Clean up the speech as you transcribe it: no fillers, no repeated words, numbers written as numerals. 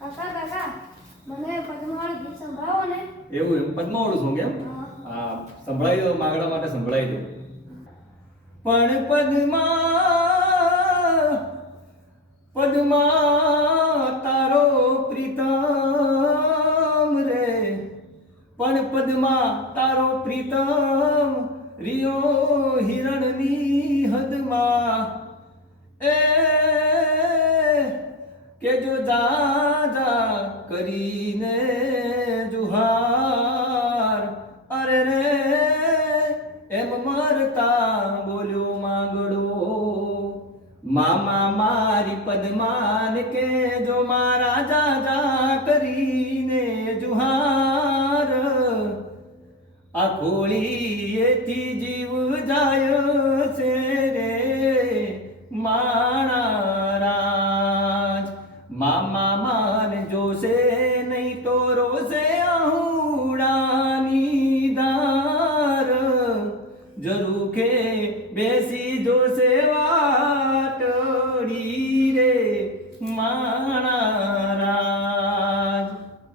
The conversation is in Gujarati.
કાકા કાકા મને પદ્માવળ ગીત સંભળાવો ને. એવું એમ પદ્માવળું સોંગ એમ? હા સંભળાવી દો, માગડા માટે સંભળાવી દો. પણ પદ્મા તારો પ્રીતમ રે, પણ પદ્મા તારો પ્રીતમ રિયો હિરણની હદમાં, એ કે જો જા કરીને જુહાર, અરે રે એમ મરતા બોલ્યો માંગડો, મામા મારી પદ્માને કે જો મારા જા કરીને જુહાર, આ ખોળીએથી જીવ જાય છે રે માણા રાજ, મામા માન જોશે નહીં તો રોશે આહુડાની ધાર, જરૂખે બેસી જોશે વાટડી રે મા